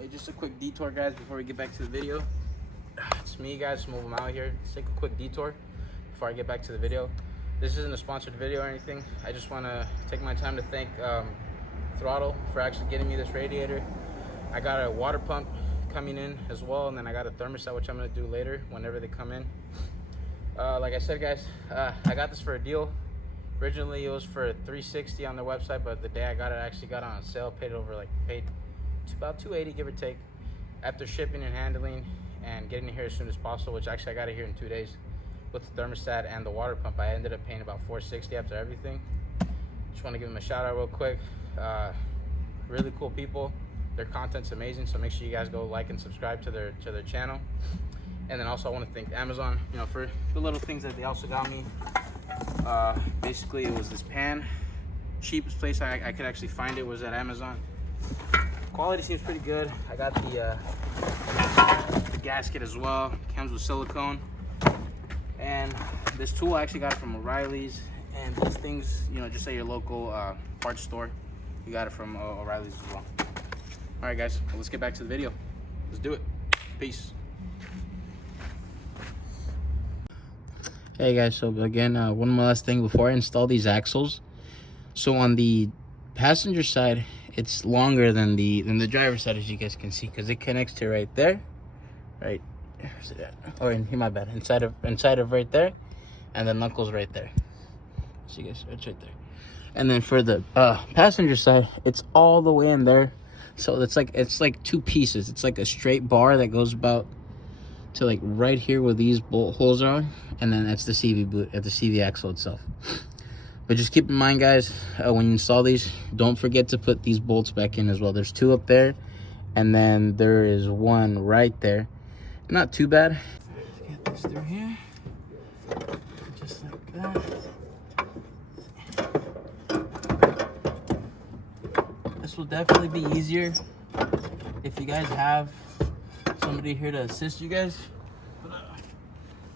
Hey, just a quick detour, guys, before we get back to the video. It's me, guys, Mauie here. Let's take a quick detour before I get back to the video. This isn't a sponsored video or anything. I just want to take my time to thank Throttle for actually getting me this radiator. I got a water pump coming in as well, and then I got a thermostat, which I'm going to do later whenever they come in. Like I said, guys, I got this for a deal. Originally, it was for $360 on their website, but the day I got it, I actually got it on sale. Paid about $280, give or take, after shipping and handling and getting it here as soon as possible, which actually I got it here in 2 days with the thermostat and the water pump. I ended up paying about $460 after everything. Just want to give them a shout out real quick. Really cool people. Their content's amazing, so make sure you guys go like and subscribe to their channel. And then also I want to thank Amazon, for the little things that they also got me. Basically, it was this pan. Cheapest place I could actually find it was at Amazon. Quality seems pretty good. I got the gasket as well. Comes with silicone. And this tool, I actually got it from O'Reilly's. And these things, just at your local parts store, you got it from O'Reilly's as well. All right, guys, well, let's get back to the video. Let's do it. Peace. Hey guys, so again, one more last thing before I install these axles. So on the passenger side, it's longer than the driver's side, as you guys can see, because it connects to right there, right? Where's it at? Or my bad, inside of right there, and the knuckles right there. See, guys, it's right there. And then for the passenger side, it's all the way in there. So it's like two pieces. It's like a straight bar that goes about to like right here where these bolt holes are, and then that's the CV boot at the CV axle itself. But just keep in mind, guys, when you install these, don't forget to put these bolts back in as well. There's two up there, and then there is one right there. Not too bad. Get this through here, just like that. This will definitely be easier if you guys have somebody here to assist you guys. But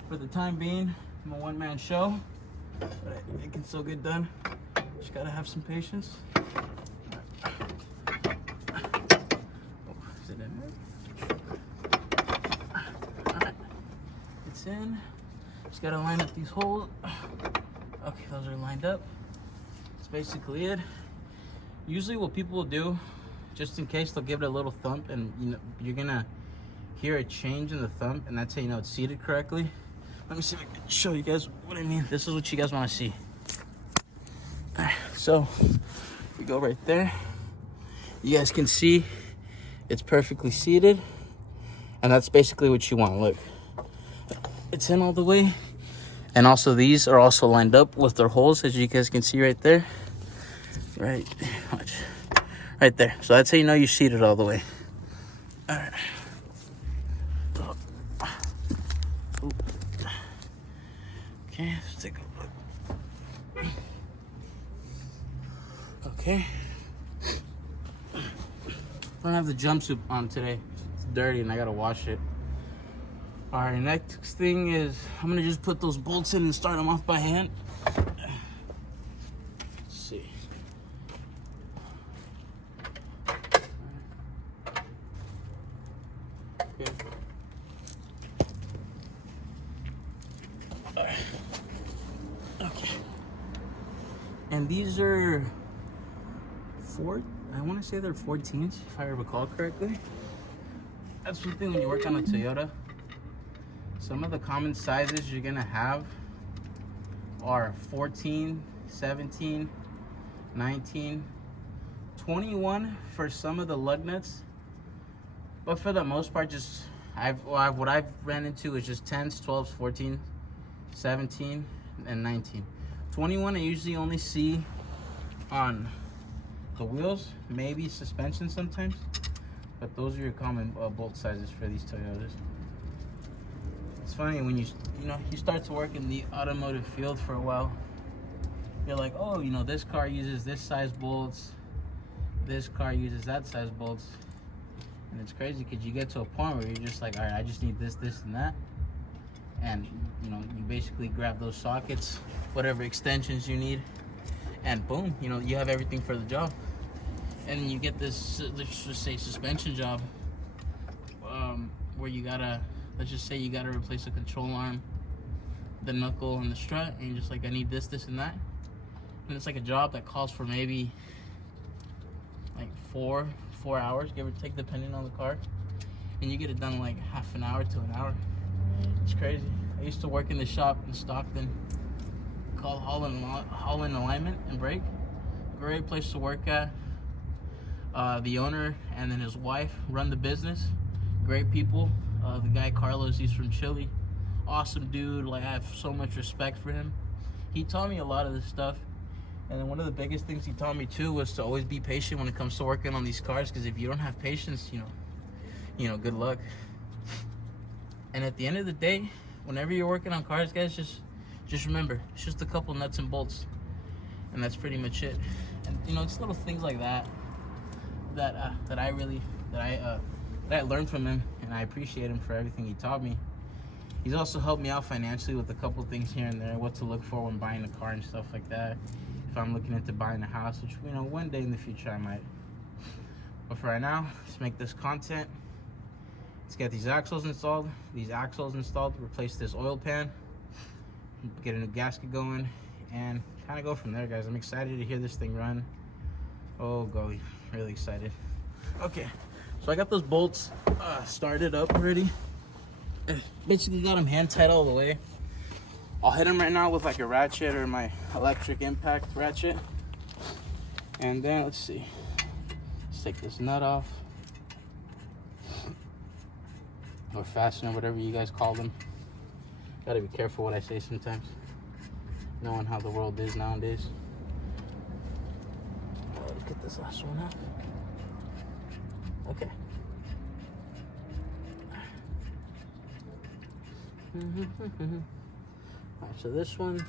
for the time being, I'm a one-man show, but it can still get done. Just gotta have some patience. Oh, is it in there? All right, it's in. Just gotta line up these holes. Okay, those are lined up. That's basically it. Usually what people will do, just in case, they'll give it a little thump, and you're gonna hear a change in the thump, and that's how you know it's seated correctly. Let me see if I can show you guys what I mean. This is what you guys want to see. All right, so we go right there. You guys can see it's perfectly seated, and that's basically what you want. Look, it's in all the way, and also these are also lined up with their holes, as you guys can see right there. Right there. So that's how you know you're seated all the way. All right. Okay, let's take a look. Okay. I don't have the jumpsuit on today. It's dirty and I gotta wash it. All right, next thing is I'm gonna just put those bolts in and start them off by hand. Let's see. Okay. Okay. And these are I want to say they're 14s, if I recall correctly. That's one thing when you work on a Toyota. Some of the common sizes you're gonna have are 14, 17, 19, 21 for some of the lug nuts. But for the most part, just what I've ran into is just 10s, 12s, 14, 17, and 19. 21 I usually only see on the wheels, maybe suspension sometimes, but those are your common bolt sizes for these Toyotas. It's funny when you start to work in the automotive field for a while, you're like, oh, this car uses this size bolts, this car uses that size bolts. And it's crazy because you get to a point where you're just like, all right, I just need this, this, and that. And, you basically grab those sockets, whatever extensions you need, and boom, you have everything for the job. And you get this, let's just say, suspension job where you gotta, let's just say you gotta replace a control arm, the knuckle, and the strut, and you're just like, I need this, this, and that. And it's like a job that calls for maybe like four hours, give or take, depending on the car. And you get it done in like half an hour to an hour. It's crazy. I used to work in the shop in Stockton called All in Alignment and Brake. Great place to work at. The owner and then his wife run the business. Great people. The guy Carlos, he's from Chile. Awesome dude. Like, I have so much respect for him. He taught me a lot of this stuff. And then one of the biggest things he taught me too was to always be patient when it comes to working on these cars, because if you don't have patience, you know, good luck. And at the end of the day, whenever you're working on cars, guys, just remember, it's just a couple nuts and bolts, and that's pretty much it. And you know, it's little things like that that I learned from him, and I appreciate him for everything he taught me. He's also helped me out financially with a couple things here and there, what to look for when buying a car and stuff like that. If I'm looking into buying a house, which, you know, one day in the future I might. But for right now, let's make this content. Let's get these axles installed. Replace this oil pan, get a new gasket going, and kind of go from there, guys. I'm excited to hear this thing run. Oh golly, really excited. Okay, so I got those bolts started up already. Basically got them hand tight all the way. I'll hit them right now with like a ratchet or my electric impact ratchet. And then let's see, let's take this nut off, or fastener, whatever you guys call them. Gotta be careful what I say sometimes, knowing how the world is nowadays. Let's get this last one out. Okay. Alright, so this one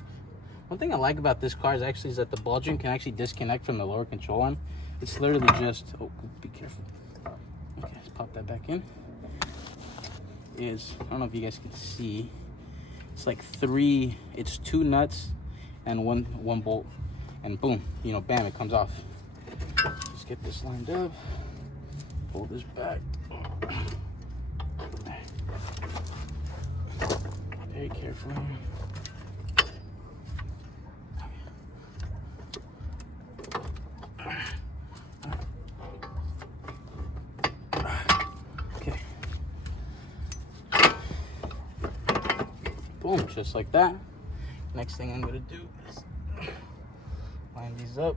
thing I like about this car is that the ball joint can actually disconnect from the lower control arm. It's literally just, oh, be careful. Okay, let's pop that back in. I don't know if you guys can see, it's like it's 2 nuts and one bolt, and boom, you know, bam, it comes off. Let's get this lined up, pull this back. Very careful here. Okay. Boom, just like that. Next thing I'm gonna do is line these up.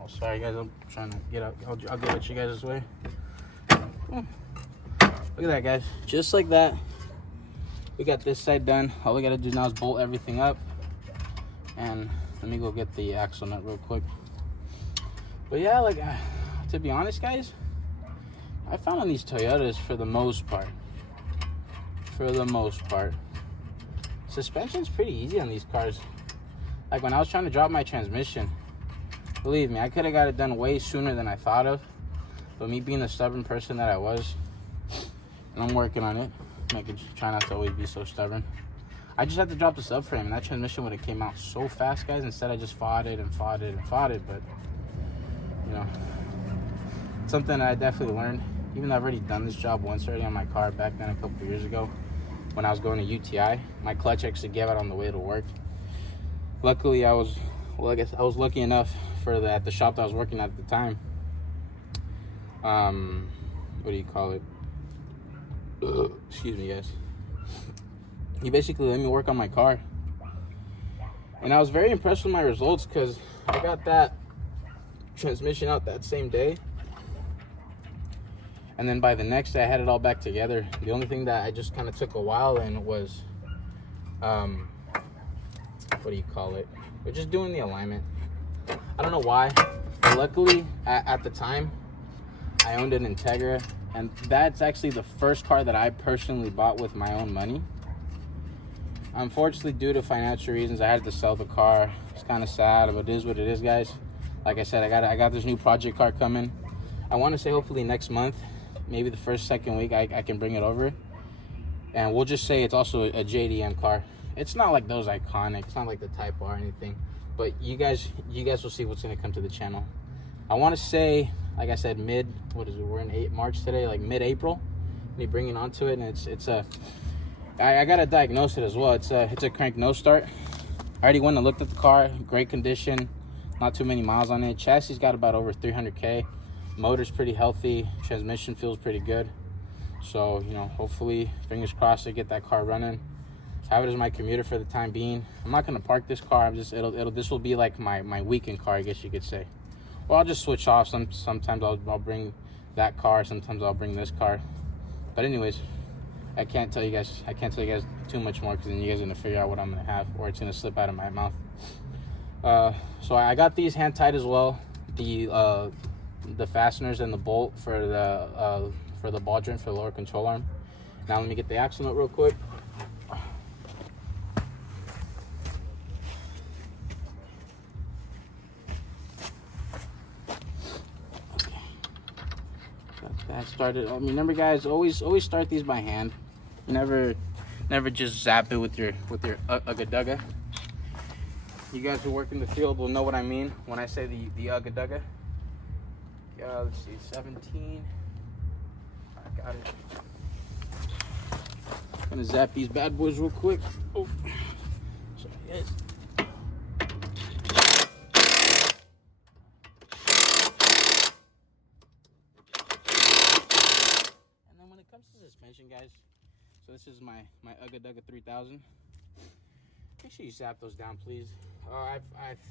Oh, sorry guys, I'm trying to get out. I'll get at you guys this way. Boom. Look at that, guys. Just like that. We got this side done. All we gotta do now is bolt everything up. And let me go get the axle nut real quick. But yeah, like, to be honest, guys, I found on these Toyotas, for the most part, suspension's pretty easy on these cars. Like, when I was trying to drop my transmission, believe me, I could have got it done way sooner than I thought of. But me being the stubborn person that I was, and I'm working on it, I could try not to always be so stubborn. I just had to drop the subframe, and that transmission would have came out so fast, guys. Instead, I just fought it. But, you know, something that I definitely learned. Even though I've already done this job once already on my car back then a couple years ago when I was going to UTI. My clutch actually gave out on the way to work. Luckily, I was lucky enough for the shop that I was working at the time. What do you call it? Excuse me, guys. He basically let me work on my car, and I was very impressed with my results, because I got that transmission out that same day, and then by the next day I had it all back together. The only thing that I just kind of took a while in was what do you call it, we're just doing the alignment. I don't know why, but luckily at the time I owned an Integra, and that's actually the first car that I personally bought with my own money. Unfortunately, due to financial reasons, I had to sell the car. It's kind of sad, but it is what it is, guys. Like I said, I got this new project car coming. I want to say hopefully next month, maybe the second week, I can bring it over. And we'll just say it's also a JDM car. It's not like those iconic. It's not like the Type R or anything. But you guys will see what's going to come to the channel. I want to say, like I said, we're in March today, like mid-April. me bringing onto it, and it's a I gotta diagnose it as well. It's a crank no start. I already went and looked at the car. Great condition, not too many miles on it. Chassis got about over 300k. Motor's pretty healthy. Transmission feels pretty good. So, you know, hopefully, fingers crossed, I get that car running. Have it as my commuter for the time being. I'm not gonna park this car. This will be like my weekend car, I guess you could say. Or I'll just switch off. Sometimes I'll bring that car. Sometimes I'll bring this car. But anyways, I can't tell you guys too much more, because then you guys are gonna figure out what I'm gonna have, or it's gonna slip out of my mouth. So I got these hand tied as well. The fasteners and the bolt for the ball joint for the lower control arm. Now let me get the axle nut real quick. Okay. Got that started. I mean, remember guys, always start these by hand. Never just zap it with your ugga dugga. You guys who work in the field will know what I mean when I say the ugga dugga. Let's see, 17. I got it. I'm gonna zap these bad boys real quick. Oh, sorry guys. And then when it comes to suspension, guys, so this is my Ugga Dugga 3000. Make sure you zap those down, please. I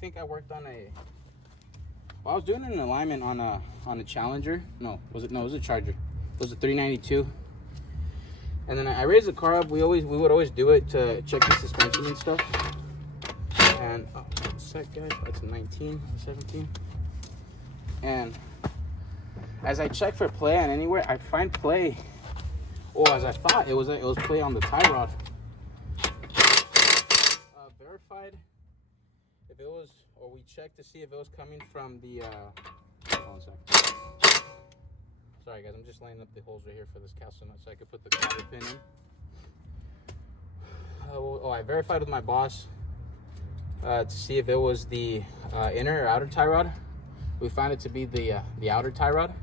think I worked on I was doing an alignment on a Challenger. No, it was a Charger. It was a 392. And then I raised the car up. We would always do it to check the suspension and stuff. And oh, one sec, guys. That's a 19, 17. And as I check for play on anywhere, I find play. Oh, as I thought it was play on the tie rod. Verified if it was, or we checked to see if it was coming from the hold on a second. Sorry guys, I'm just lining up the holes right here for this castle nut so I could put the cotter pin in. I verified with my boss to see if it was the inner or outer tie rod. We found it to be the outer tie rod,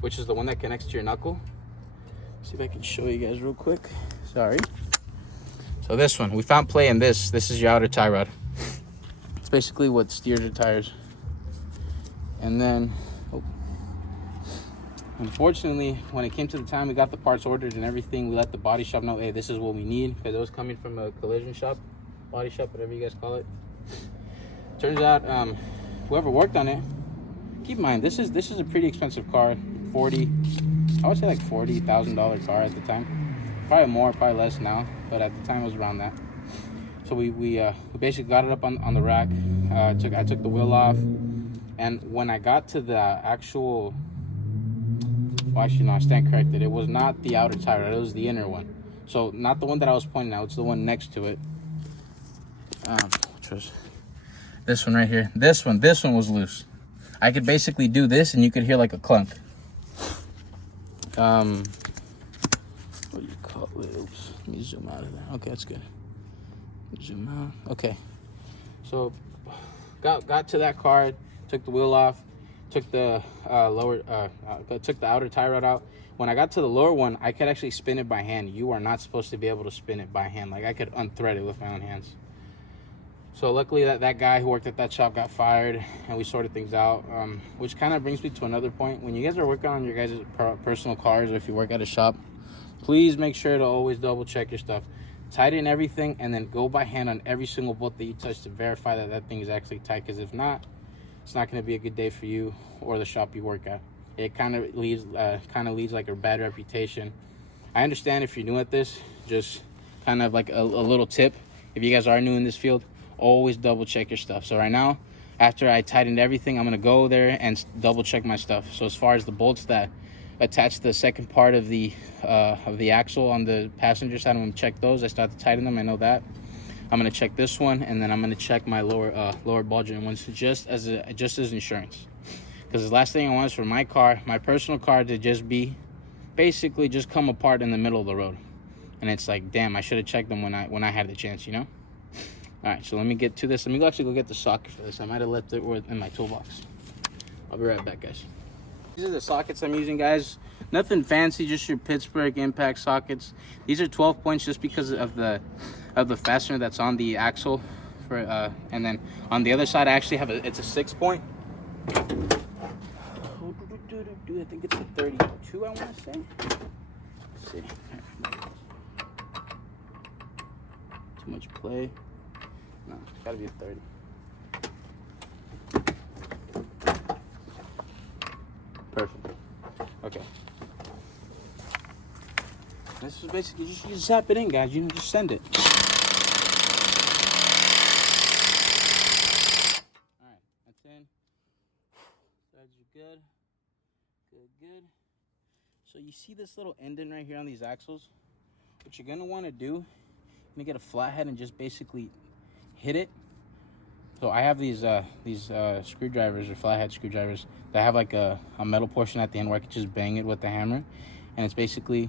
which is the one that connects to your knuckle. See if I can show you guys real quick. Sorry. So this one, we found play in this. This is your outer tie rod. It's basically what steers your tires. And then, unfortunately, when it came to the time we got the parts ordered and everything, we let the body shop know, hey, this is what we need, because it was coming from a collision shop, body shop, whatever you guys call it. Turns out, whoever worked on it, keep in mind, this is a pretty expensive car. I would say like $40,000 car at the time. Probably more, probably less now, but at the time it was around that. So we basically got it up on the rack. I took the wheel off, and when I got to the actual, well, actually no, I stand corrected. It was not the outer tie rod, it was the inner one. So not the one that I was pointing out, it's the one next to it. Which was this one right here. This one was loose. I could basically do this, and you could hear like a clunk. What do you call it? Oops, let me zoom out of there. Okay, that's good. Zoom out. Okay, so got to that car, took the wheel off, took the took the outer tie rod out. When I got to the lower one, I could actually spin it by hand. You are not supposed to be able to spin it by hand. Like, I could unthread it with my own hands. So luckily that guy who worked at that shop got fired, and we sorted things out, which kind of brings me to another point. When you guys are working on your guys' personal cars, or if you work at a shop, please make sure to always double check your stuff. Tighten everything, and then go by hand on every single bolt that you touch to verify that thing is actually tight, because if not, it's not going to be a good day for you or the shop you work at. It kind of leaves like a bad reputation. I understand if you're new at this, just kind of like a little tip. If you guys are new in this field, always double check your stuff. So right now, after I tightened everything, I'm gonna go there and double check my stuff. So as far as the bolts that attach the second part of the axle on the passenger side, I'm gonna check those. I start to tighten them, I know that. I'm gonna check this one, and then I'm gonna check my lower ball joint ones, just as insurance. Because the last thing I want is for my car, my personal car, to just be basically just come apart in the middle of the road. And it's like, damn, I should have checked them when I had the chance, you know? All right, so let me get to this. Let me actually go get the socket for this. I might have left it in my toolbox. I'll be right back, guys. These are the sockets I'm using, guys. Nothing fancy, just your Pittsburgh impact sockets. These are 12 points just because of the fastener that's on the axle. And then on the other side, I actually have it's a 6 point. I think it's a 32, I want to say. Let's see. Too much play. No, it's gotta be a 30. Perfect. Okay. This is basically you just zap it in, guys. You just send it. All right, that's in. Threads are good. Good. So you see this little indent right here on these axles? What you're gonna want to do, you're gonna get a flathead and just basically hit it. So I have these screwdrivers or flathead screwdrivers that have like a metal portion at the end where I can just bang it with the hammer, and it's basically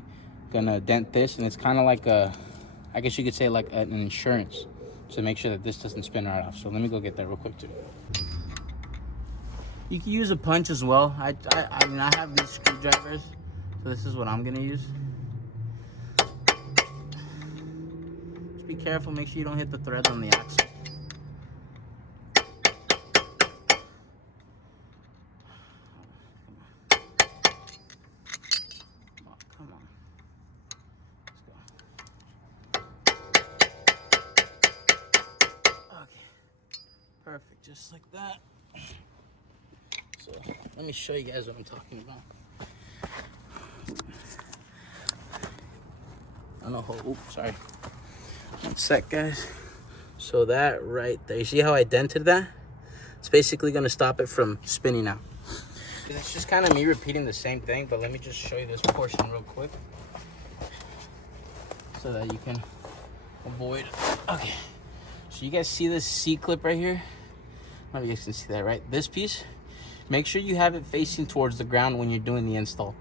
gonna dent this, and it's kind of like I guess you could say like an insurance to make sure that this doesn't spin right off. So let me go get that real quick too. You can use a punch as well. I mean, I have these screwdrivers, so this is what I'm gonna use. Just be careful, make sure you don't hit the threads on the axle. Come on. Okay, perfect, just like that. So let me show you guys what I'm talking about. I don't know how, oops, sorry. One sec, guys. So that right there, you see how I dented that? It's basically gonna stop it from spinning out. It's just kind of me repeating the same thing, but let me just show you this portion real quick so that you can avoid. Okay, so you guys see this C-clip right here? I don't know if you guys can see that, right? This piece, make sure you have it facing towards the ground when you're doing the install.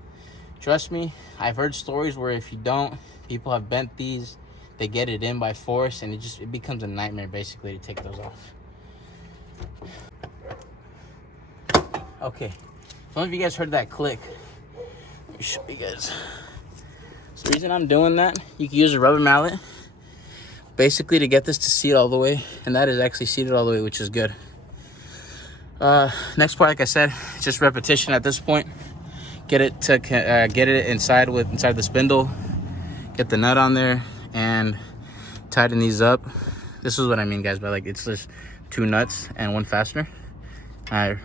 Trust me, I've heard stories where if you don't, people have bent these, they get it in by force, and it becomes a nightmare basically to take those off. Okay, some of you guys heard that click. Let me show you guys. So the reason I'm doing that, you can use a rubber mallet basically to get this to seat all the way, and that is actually seated all the way, which is good. Next part, like I said, just repetition at this point. Get it inside the spindle, get the nut on there, and tighten these up. This is what I mean, guys, by like it's just 2 nuts and 1 fastener,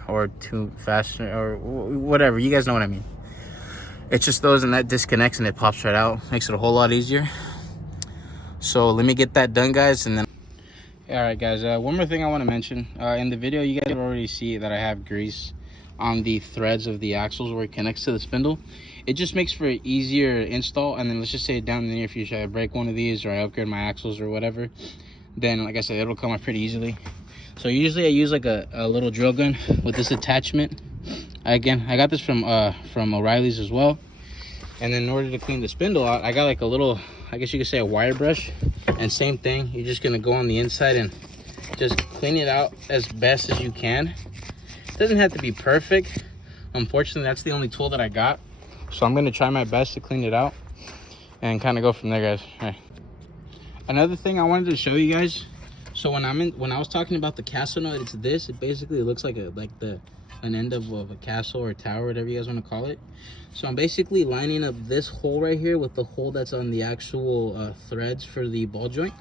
or 2 fastener, or whatever. You guys know what I mean. It's just those, and that disconnects and it pops right out. Makes it a whole lot easier. So let me get that done, guys, and then. All right, guys, one more thing I want to mention. In the video, you guys already see that I have grease on the threads of the axles where it connects to the spindle. It just makes for an easier install. And then let's just say down in the near future, I break one of these or I upgrade my axles or whatever, then like I said, it'll come up pretty easily. So usually I use like a little drill gun with this attachment. Again, I got this from O'Reilly's as well. And then in order to clean the spindle out, I got like a little, I guess you could say, a wire brush. And same thing, you're just gonna go on the inside and just clean it out as best as you can. It doesn't have to be perfect. Unfortunately, that's the only tool that I got. So I'm gonna try my best to clean it out and kind of go from there, guys. All right. Another thing I wanted to show you guys. So when I was talking about the castle nut, it's this. It basically looks like an end of a castle or a tower, whatever you guys want to call it. So I'm basically lining up this hole right here with the hole that's on the actual threads for the ball joint,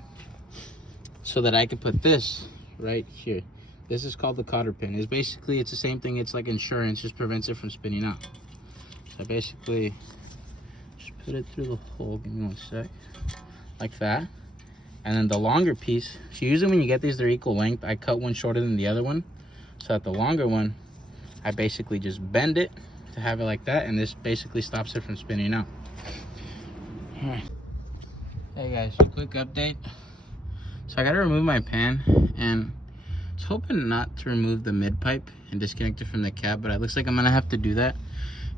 so that I can put this right here. This is called the cotter pin. It's the same thing. It's like insurance, just prevents it from spinning out. So I basically just put it through the hole. Give me one sec, like that. And then the longer piece, so usually when you get these, they're equal length. I cut one shorter than the other one, so that the longer one, I basically just bend it to have it like that, and this basically stops it from spinning out. All right. Hey guys, quick update. So I gotta remove my pan, and I was hoping not to remove the mid pipe and disconnect it from the cab, but it looks like I'm gonna have to do that.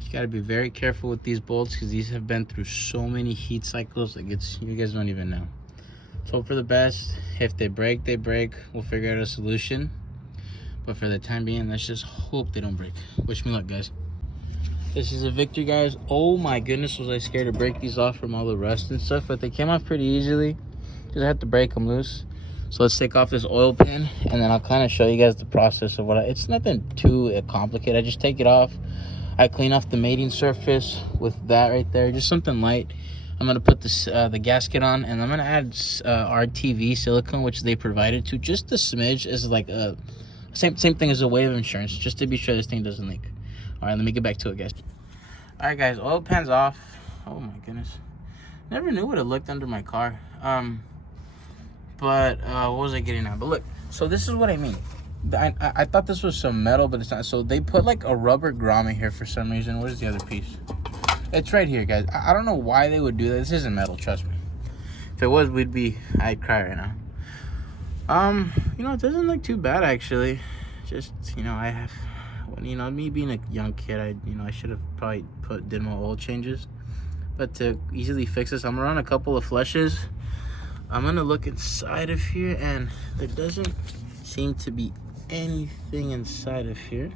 You gotta be very careful with these bolts because these have been through so many heat cycles. Like you guys don't even know. So hope for the best. If they break, they break. We'll figure out a solution. But for the time being, let's just hope they don't break. Wish me luck, guys. This is a Victory, guys. Oh my goodness, was I scared to break these off from all the rust and stuff, but they came off pretty easily. Just had to break them loose. So let's take off this oil pan, and then I'll kind of show you guys the process of what it's nothing too complicated. I just take it off. I clean off the mating surface with that right there, just something light. I'm gonna put this the gasket on, and I'm gonna add RTV silicone, which they provided to just a smidge, as like a same thing as a weight of insurance, just to be sure this thing doesn't leak. All right, let me get back to it, guys. All right, guys, oil pan's off. Oh my goodness, never knew what it looked under my car. But what was I getting at? But look, so this is what I mean. I thought this was some metal, but it's not. So they put like a rubber grommet here for some reason. Where's the other piece? It's right here, guys. I don't know why they would do that. This isn't metal, trust me. If it was, I'd cry right now. You know, it doesn't look too bad actually. Just, you know, me being a young kid, I should have probably did more oil changes. But to easily fix this, I'm gonna run a couple of flushes. I'm gonna look inside of here, and there doesn't seem to be anything inside of here.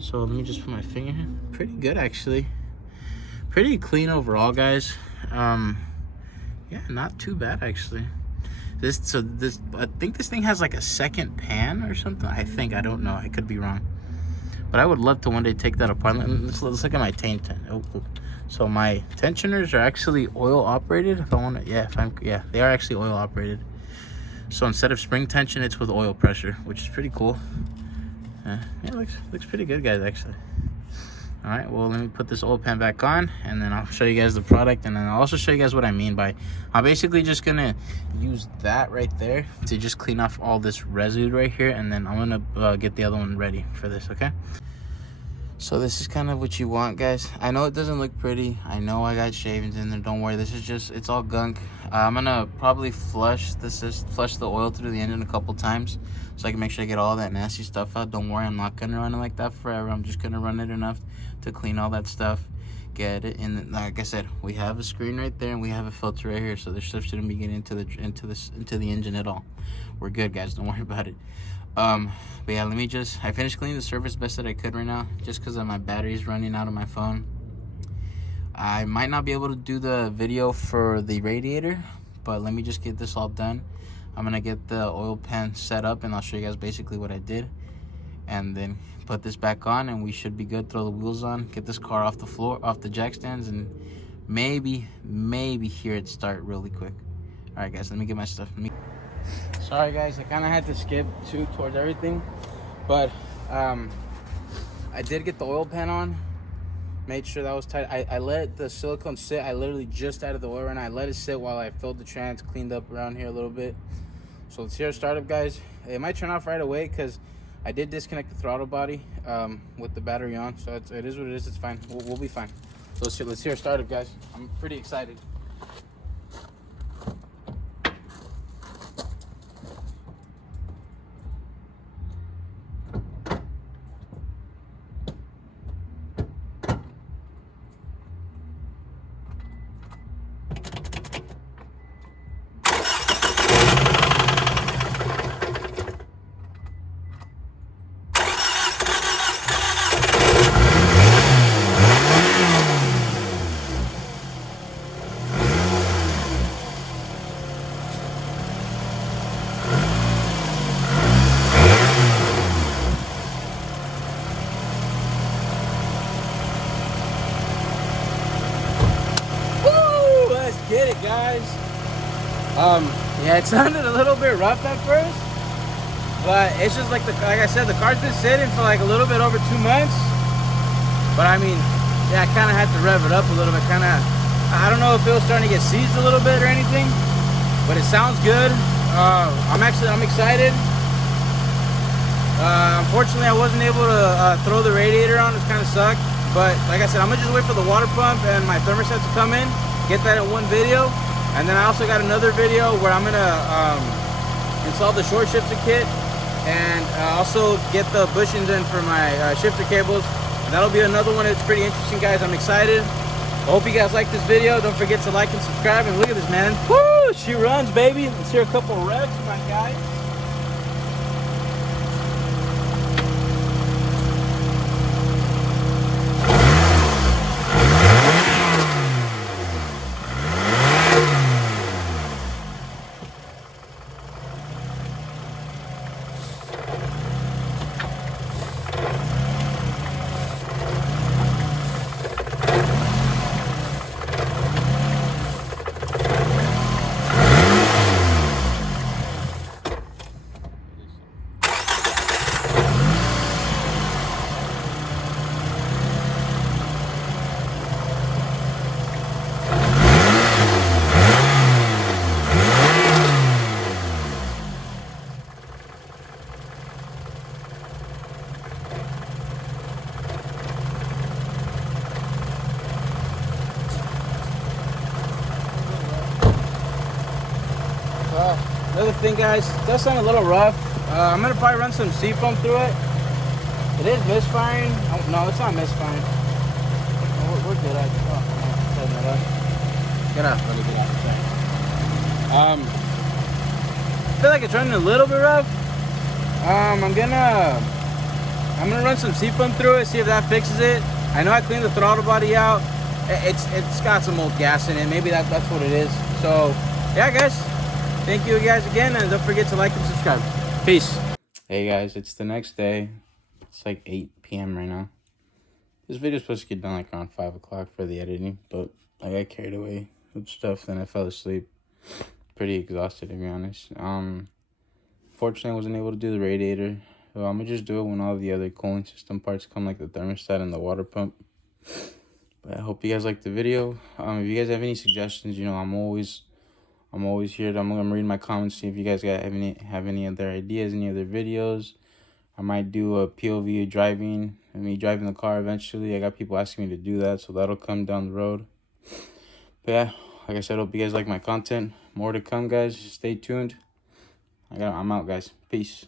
So let me just put my finger here. Pretty good actually. Pretty clean overall, guys. Yeah, not too bad actually. I think this thing has like a second pan or something. I don't know. I could be wrong. But I would love to one day take that apart. Let's look at my tent. Oh. So my tensioners are actually oil operated. If I want to, yeah, they are actually oil operated. So instead of spring tension, it's with oil pressure, which is pretty cool. Yeah, it looks pretty good, guys, actually. All right, well, let me put this oil pan back on, and then I'll show you guys the product, and then I'll also show you guys what I mean by, I'm basically just gonna use that right there to just clean off all this residue right here, and then I'm gonna get the other one ready for this, okay? So this is kind of what you want, guys. I know it doesn't look pretty. I know I got shavings in there. Don't worry, this is just, it's all gunk. I'm gonna probably flush the oil through the engine a couple times so I can make sure I get all that nasty stuff out. Don't worry, I'm not gonna run it like that forever. I'm just gonna run it enough to clean all that stuff, get it in. Like I said, we have a screen right there, and we have a filter right here, so this stuff shouldn't be getting into the engine at all. We're good, guys. Don't worry about it. But yeah, I finished cleaning the surface best that I could right now, just because my battery's running out of my phone. I might not be able to do the video for the radiator, but let me just get this all done. I'm gonna get the oil pan set up, and I'll show you guys basically what I did, and then put this back on, and we should be good. Throw the wheels on, get this car off the floor, off the jack stands, and maybe hear it start really quick. All right, guys, let me get my stuff. Sorry, guys, I kind of had to skip towards everything, but I did get the oil pan on. Made sure that was tight. I let the silicone sit. I literally just added the oil, and I let it sit while I filled the trans, cleaned up around here a little bit. So let's hear a startup, guys. It might turn off right away because I did disconnect the throttle body with the battery on. So it is what it is. It's fine. We'll be fine. So let's hear a startup, guys. I'm pretty excited. Get it, guys. Yeah, it sounded a little bit rough at first, but it's just like I said, the car's been sitting for like a little bit over 2 months. But I mean, yeah, I kind of had to rev it up a little bit. I don't know if it was starting to get seized a little bit or anything, but it sounds good. I'm excited. Unfortunately, I wasn't able to throw the radiator on. It kind of sucked. But like I said, I'm gonna just wait for the water pump and my thermostat to come in. Get that in one video, and then I also got another video where I'm gonna install the short shifter kit, and also get the bushings in for my shifter cables. And that'll be another one. It's pretty interesting, guys. I'm excited. I hope you guys like this video. Don't forget to like and subscribe. And look at this, man. Woo! She runs, baby. Let's hear a couple of revs, my guy. thing, guys, it does sound a little rough. I'm gonna probably run some seafoam through it. It is misfiring. Oh, no, it's not misfiring. Oh, we're good. Setting that up. Get out, buddy. Get out. Sorry. I feel like it's running a little bit rough. I'm gonna run some seafoam through it, see if that fixes it. I know I cleaned the throttle body out. It's got some old gas in it. Maybe that's what it is. So yeah, guys, thank you guys again, and don't forget to like and subscribe. Peace. Hey guys, it's the next day. It's like 8 p.m. right now. This video's supposed to get done like around 5 o'clock for the editing, but I got carried away with stuff, then I fell asleep. Pretty exhausted, to be honest. Fortunately, I wasn't able to do the radiator. So I'm gonna just do it when all the other cooling system parts come, like the thermostat and the water pump. But I hope you guys liked the video. If you guys have any suggestions, you know, I'm always here. I'm gonna read my comments, see if you guys have any other ideas, any other videos. I might do a POV driving, me driving the car eventually. I got people asking me to do that, so that'll come down the road. But yeah, like I said, hope you guys like my content. More to come, guys. Stay tuned. I'm out, guys. Peace.